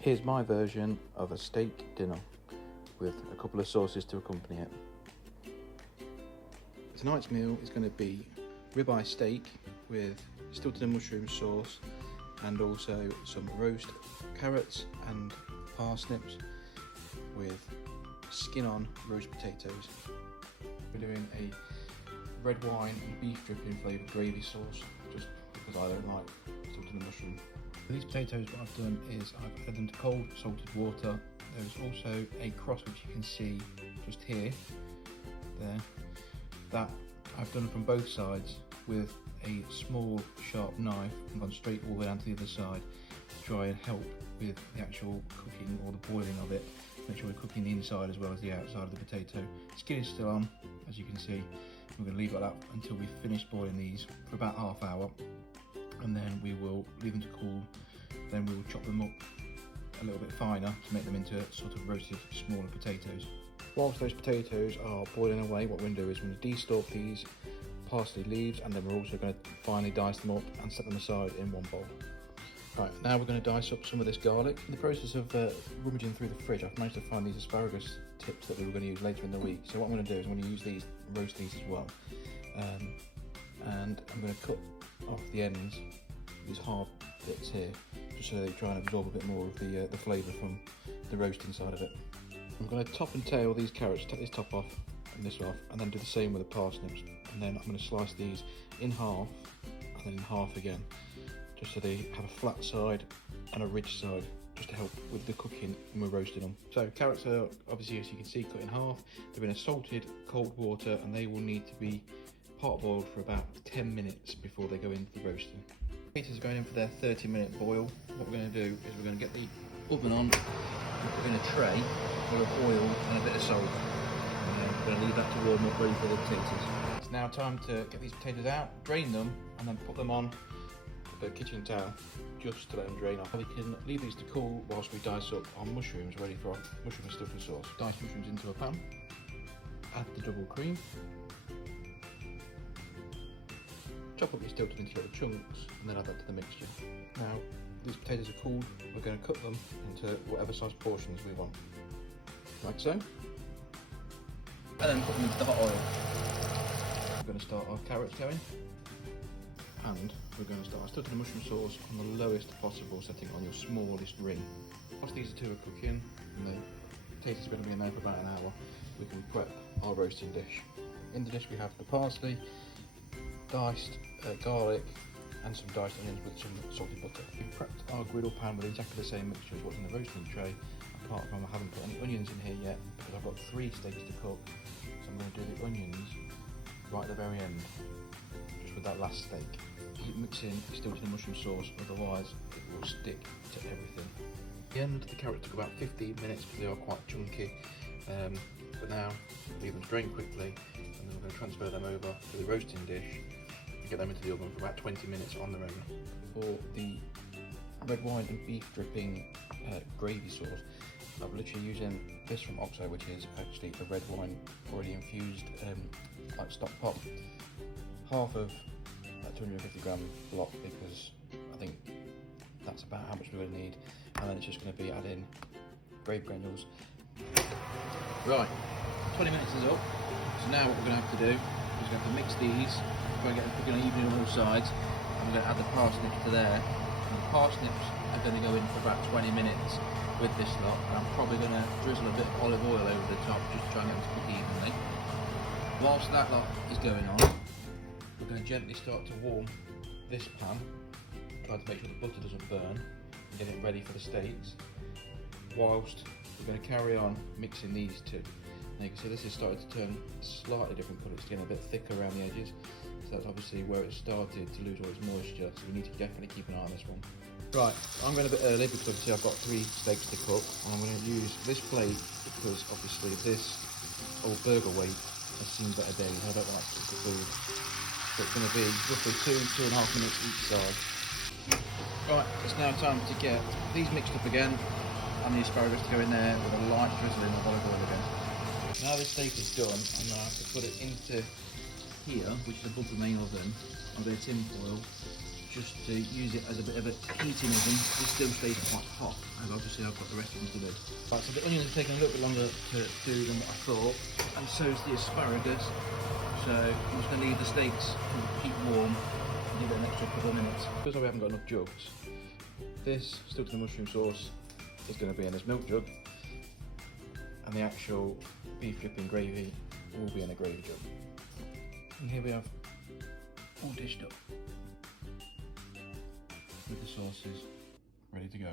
Here's my version of a steak dinner with a couple of sauces to accompany it. Tonight's meal is going to be ribeye steak with stilton and mushroom sauce, and also some roast carrots and parsnips with skin on roast potatoes. We're doing a red wine and beef dripping flavoured gravy sauce, just because I don't like stilton and mushroom. For these potatoes, what I've done is I've added them to cold salted water. There's also a cross which you can see just here, there, that I've done from both sides with a small sharp knife and gone straight all the way down to the other side to try and help with the actual cooking or the boiling of it. Make sure we're cooking the inside as well as the outside of the potato. Skin is still on, as you can see. We're going to leave it like that until we finish boiling these for about half hour, and then we will leave them to cool. Then we will chop them up a little bit finer to make them into sort of roasted smaller potatoes. Whilst those potatoes are boiling away, what we're going to do is we're going to de-stalk these parsley leaves, and then we're also going to finely dice them up and set them aside in one bowl. Right, now we're going to dice up some of this garlic. In the process of rummaging through the fridge, I've managed to find these asparagus tips that we were going to use later in the week. So what I'm going to do is I'm going to use these, roast these as well. And I'm going to cut off the ends, these hard bits here, just so they try and absorb a bit more of the flavour from the roasting side of it. I'm going to top and tail these carrots, take this top off and this off, and then do the same with the parsnips. And then I'm going to slice these in half, and then in half again, just so they have a flat side and a ridge side, just to help with the cooking when we're roasting them. So carrots are obviously, as you can see, cut in half. They're in a salted cold water, and they will need to be part boiled for about 10 minutes before they go into the roasting. Potatoes are going in for their 30-minute boil. What we're going to do is we're going to get the oven on, and put in a tray full of oil and a bit of salt. And then we're going to leave that to warm up, ready for the potatoes. It's now time to get these potatoes out, drain them, and then put them on a kitchen towel just to let them drain off. We can leave these to cool whilst we dice up our mushrooms ready for our mushroom and stuffing sauce. Dice mushrooms into a pan, add the double cream, chop up your stilton into little chunks, and then add that to the mixture. Now these potatoes are cooled, we're going to cut them into whatever size portions we want, like so, and then put them into the hot oil. We're going to start our carrots going, and we're going to start our stilton and mushroom sauce on the lowest possible setting on your smallest ring. Once these two are cooking and the potatoes are going to be in there for about an hour, we can prep our roasting dish. In the dish we have the parsley, diced garlic, and some diced onions with some salted butter. We've prepped our griddle pan with exactly the same mixture as what's in the roasting tray, apart from I haven't put any onions in here yet because I've got 3 steaks to cook, so I'm going to do the onions right at the very end, just with that last steak. Keep mixing stilton and mushroom sauce, otherwise it will stick to everything. At the end, the carrots took about 15 minutes because they are quite chunky, but now leave them drain quickly, and then we're going to transfer them over to the roasting dish and get them into the oven for about 20 minutes on their own. For the red wine and beef dripping gravy sauce, I'm literally using this from Oxo, which is actually a red wine already infused, like stock pot. Half of that 250 gram block, because I think that's about how much we're going to need, and then it's just going to be adding gravy granules. Right, 20 minutes is up, so now what we're going to have to do is we're going to have to mix these, try and get them cooking evenly on all sides, and we're going to add the parsnips to there. And the parsnips are going to go in for about 20 minutes with this lot, and I'm probably going to drizzle a bit of olive oil over the top just to try and get them to cook evenly. Whilst that lot is going on, we're going to gently start to warm this pan, try to make sure the butter doesn't burn, and get it ready for the steaks, whilst we're going to carry on mixing these two. Now you can see this is starting to turn slightly different colour, it's getting a bit thicker around the edges, so that's obviously where it started to lose all its moisture, so we need to definitely keep an eye on this one. Right, I'm going a bit early because obviously I've got 3 steaks to cook, and I'm going to use this plate because obviously this old burger weight has seen better days. I don't like to cook the food. So it's going to be roughly 2–2.5 minutes each side. Right, it's now time to get these mixed up again, and the asparagus to go in there with a light drizzling of olive oil again. Now this steak is done, I'm going to have to put it into here, which is above the main oven. I'll do tin foil, just to use it as a bit of a heating oven. It still stays quite hot, as obviously I've got the rest of them to do. Right, so the onions are taking a little bit longer to do than what I thought, and so is the asparagus. So I'm just going to leave the steaks to keep warm and give it an extra couple of minutes. Because we haven't got enough jugs, this Stilton mushroom sauce is going to be in this milk jug, and the actual beef dripping gravy will be in a gravy jug. And here we have all dished up with the sauces ready to go.